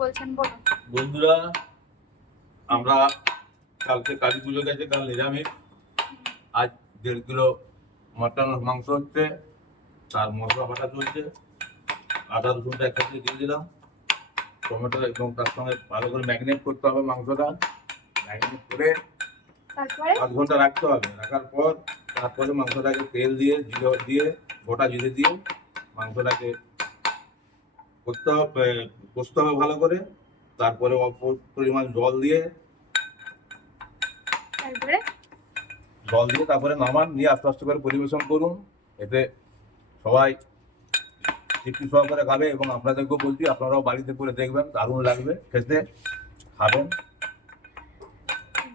বলছেন বলুন। বন্ধুরা আমরা কালকে কালী পুজো গেছে কাল নিরামিষ। আজ দেড় কিলো মটন মাংস হচ্ছে তার মশলা বাটা চলছে। আদা রসুনটা একসাথে দিয়ে দিলাম। টমেটো এবং তার সঙ্গে ভালো করে ম্যাগনেট করতে হবে মাংসটা। ম্যাগনেট করে আধ ঘণ্টা রাখতে হবে। রাখার পর তারপরে মাংসটাকে তেল দিয়ে জিরে দিয়ে গোটা জিরে দিয়ে মাংসটাকে করতে হবে কষতে হবে ভালো করে তারপরে অল্প পরিমাণ জল দিয়ে তারপরে? জল দিয়ে তারপরে নামান নিয়ে আস্তে আস্তে করে পরিবেশন করুন। এতে সবাই তৃপ্তি সহকারে খাবে এবং আপনাদেরকেও বলছি আপনারাও বাড়িতে করে দেখবেন দারুণ লাগবে খেতে খাবেন।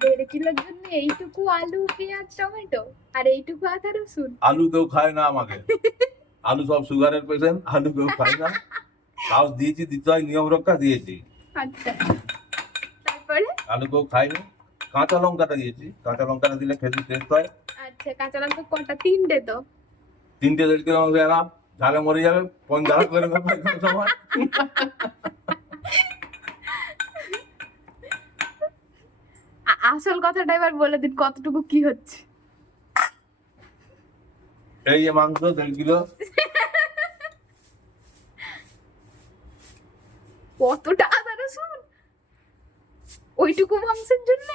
দেড় কিলোর জন্য এইটুকু আলু পেঁয়াজ টমেটো আর এইটুকু আদা রসুন। আলু কেউ খায় না আমাকে। আলু সব সুগারের পেশেন্ট আলু কেউ খায় না। সাহস দিয়েছি দিতে হয় নিয়ম রক্ষা দিয়েছি। আচ্ছা। তারপরে? আলু কেউ খায়নি। কাঁচা লঙ্কাটা দিয়েছি। কাঁচা লঙ্কাটা দিলে খেতে টেস্ট হয়। আচ্ছা কাঁচা লঙ্কা কটা? তিনটে তো। তিনটে দেড় কিলো এলাম ঝালে মরে যাবে পঞ্চাশ করে নেবে সময় আসল কথাটা এবার বলে দিন কতটুকু কি হচ্ছে? এই যে মাংস দেড় কিলো কতটা আদা রসুন ওইটুকু মাংসের জন্য?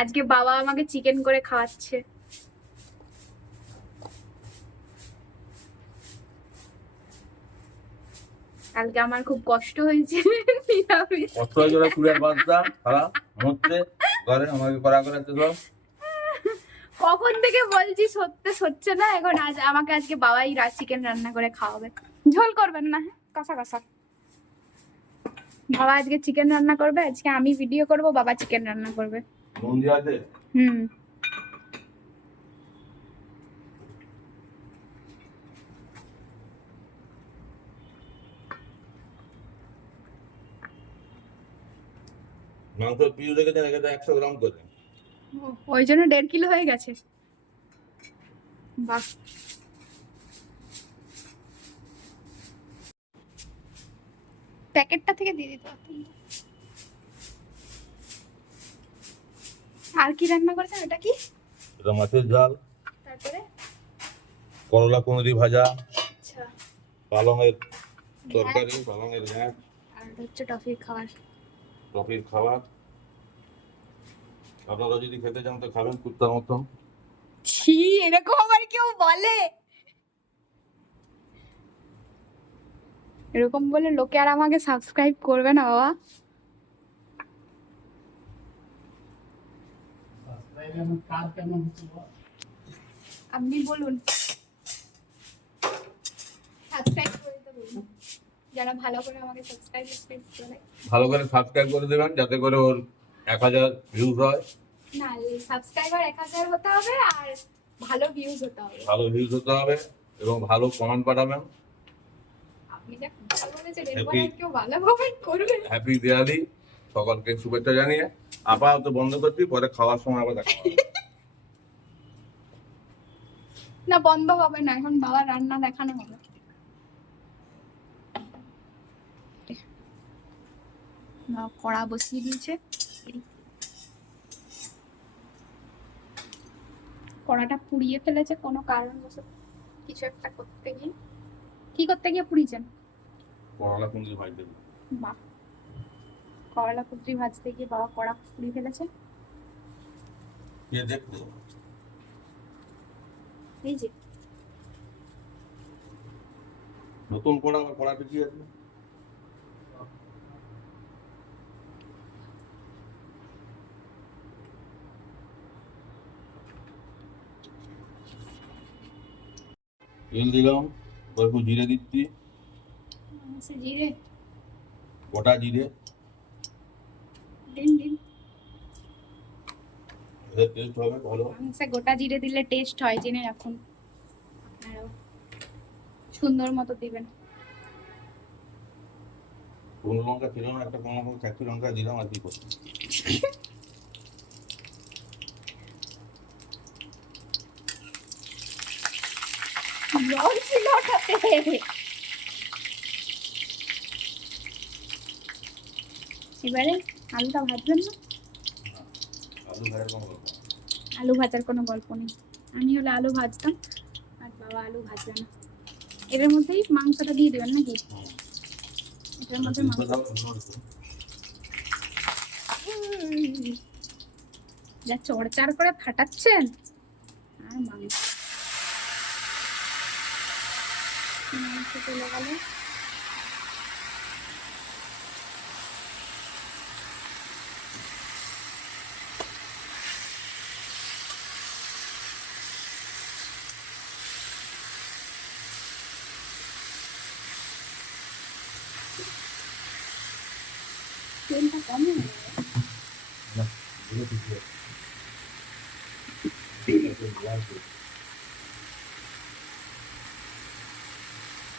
আজকে বাবা আমাকে চিকেন করে খাওয়াচ্ছে। কালকে আমার খুব কষ্ট হয়েছে। হয়ে ঘরে আমাকে করা কখন থেকে বলছি সত্যি হচ্ছে না এখন আজ আমাকে আজকে বাবাই চিকেন রান্না করে খাওয়াবে। ঝোল করবেন না হ্যাঁ কষা কষা। বাবা আজকে চিকেন রান্না করবে আজকে আমি ভিডিও করব বাবা চিকেন রান্না করবে। হুম। মাংস পিস দেখেছেন এখানে একশো গ্রাম করে ওই জন্য দেড় কিলো হয়ে গেছে। বাহ। প্যাকেটটা থেকে দিয়ে দিতে পারতেন আর কি রান্না করেছেন? এটা কি? এটা মাছের ঝাল। তারপরে? করলা কুঁদরি ভাজা। আচ্ছা। পালংয়ের তরকারি পালংয়ের ঘ্যাট আর হচ্ছে টফির খাবার। টপির খাবার। আপনারা যদি খেতে চান তো খাবেন কুত্তার মতন। ছি এরকম আবার কেউ বলে? এরকম বলে লোকে আর আমাকে সাবস্ক্রাইব করবে না বাবা। আপনি বলুন। সাবস্ক্রাইব করে বলুন। যারা ভালো করে আমাকে সাবস্ক্রাইব সাবস্ক্রাইব করে ভালো করে সাবস্ক্রাইব করে দেবেন যাতে করে ওর এক হাজার ভিউজ হয়। না সাবস্ক্রাইবার এক হাজার হতে হবে আর ভালো ভিউজ হতে হবে। ভালো ভিউজ হতে হবে এবং ভালো কমেন্ট পাঠাবেন। হ্যাপি দিওয়ালি সকলকে শুভেচ্ছা জানিয়ে। আপাতত বন্ধ করছি পরে খাওয়ার সময় আবার দেখা না বন্ধ হবে না এখন বাবার রান্না দেখানো হবে। কড়া বসিয়ে দিয়েছে। কড়াটা পুড়িয়ে ফেলেছে কোনো কারণবশত কিছু একটা করতে গিয়ে কি করতে গিয়ে পুড়িয়েছেন করলা কুঁদরি ভাজতে। বাহ। করলা কুদ্রি ভাজতে গিয়ে বাবা কড়া পুড়িয়ে ফেলেছে কে দেখতে এই যে। নতুন কড়া আমার কড়া পিছিয়ে আছে? তেল দিলাম। অল্প জিরে দিচ্ছি জিরে গোটা জিরে দিন দিন টেস্ট হবে ভালো গোটা জিরে দিলে টেস্ট হয় জেনে রাখুন সুন্দর মতো দিবেন কোনো লঙ্কা ছিল না একটা কোনো চারটি লঙ্কা দিলাম আর কি করছি এবারে আলুটা ভাজবেন না? আলু ভাজার কোনো গল্প নেই। আমি হলে আলু ভাজতাম, আর বাবা আলু ভাজবে না। এর মধ্যেই মাংসটা দিয়ে দেবেন নাকি? এটার মধ্যে মাংস। যা চড়চাড় করে ফাটাচ্ছেন, আর মাংস মাংস চলে গেল তেলটা কম হয়ে গেল। না, এগুলো ঠিক আছে। এটা লাগবে।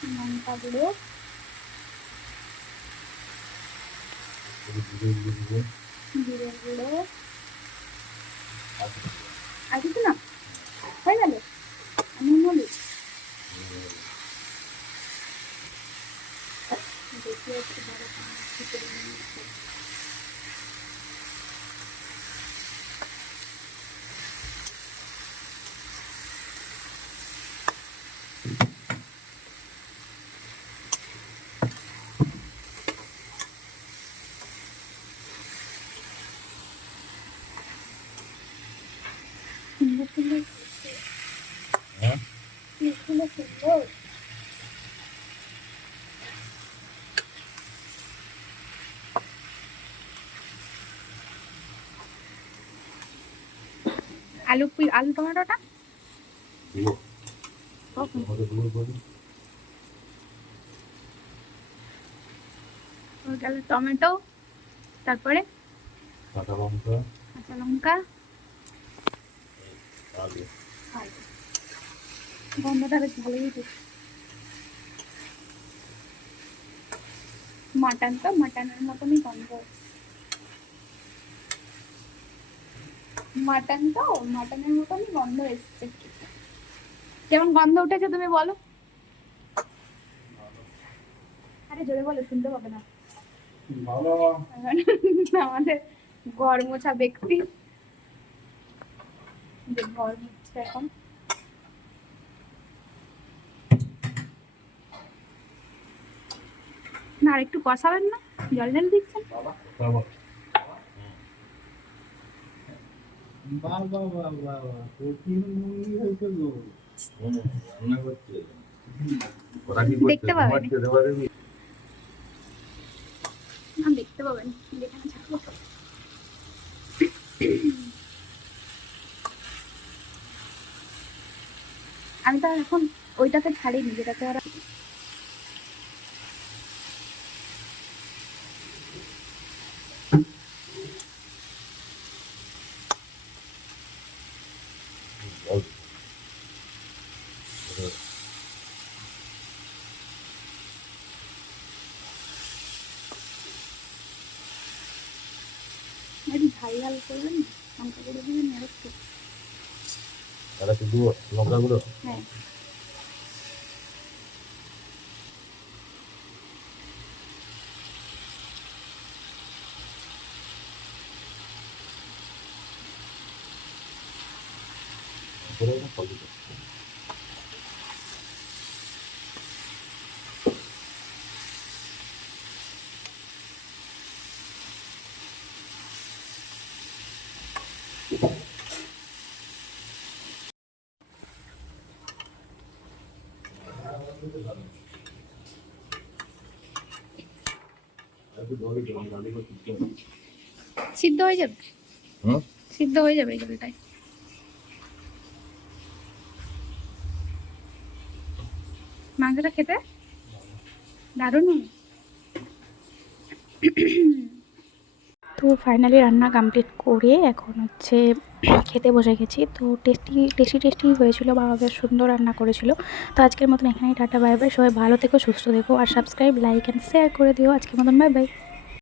লঙ্কা গুঁড়ো জিরে গুঁড়ো দিবে। জিরে গুঁড়ো আর কিছু না। আর কিছু না হয়ে গেল আমি বলি দেখি একটু বড় চামচ থেকে নিয়ে সুন্দর সুন্দর হ্যাঁ? সুন্দর সুন্দর আলু পুই আলু টমেটোটা? গেল টমেটো তারপরে কাঁচা লঙ্কা। কাঁচা লঙ্কা। গন্ধটা বেশ ভালোই মাটন তো মাটনের মতনই গন্ধ। মাটন তো মাটনের মতনই গন্ধ এসছে। গন্ধ উঠেছে তুমি বলো। আরে জোরে বলো শুনতে পাবে না। আমাদের ঘর মোছা ব্যক্তি। যে ঘর মুছছে এখন। না আর একটু কষাবেন না? জল জল দিচ্ছেন? বাবা কঠিন হয়েছে গো। করছে ওরা কি দেখতে পাবেনি। না দেখতে পাবেন যেখানে থাকব আমি তো এখন ওইটাতে ছাড়িনি যেটাতে ওরা জল। একটু ঝাল ঝাল করবেন না লঙ্কা করে দিবেন আর একটু আর একটু দিব লঙ্কা গুঁড়ো হ্যাঁ করে দাও, ফল দিতে। একটু দই দিও, আমি রান্না করতে দিতে হবে। সিদ্ধ হয়ে যাবে? সিদ্ধ হয়ে যাবে এই জলটায় মাংসটা খেতে? দারুণ। তো ফাইনালি রান্না কমপ্লিট করে এখন হচ্ছে খেতে বসে গেছি। তো টেস্টি টেস্টি টেস্টি হয়েছিল, বাবা বেশ সুন্দর রান্না করেছিল। তো আজকের মতন এখানেই টাটা বাই বাই সবাই ভালো থেকো, সুস্থ থেকো। আর সাবস্ক্রাইব লাইক অ্যান্ড শেয়ার করে দিও। আজকের মতন বাই বাই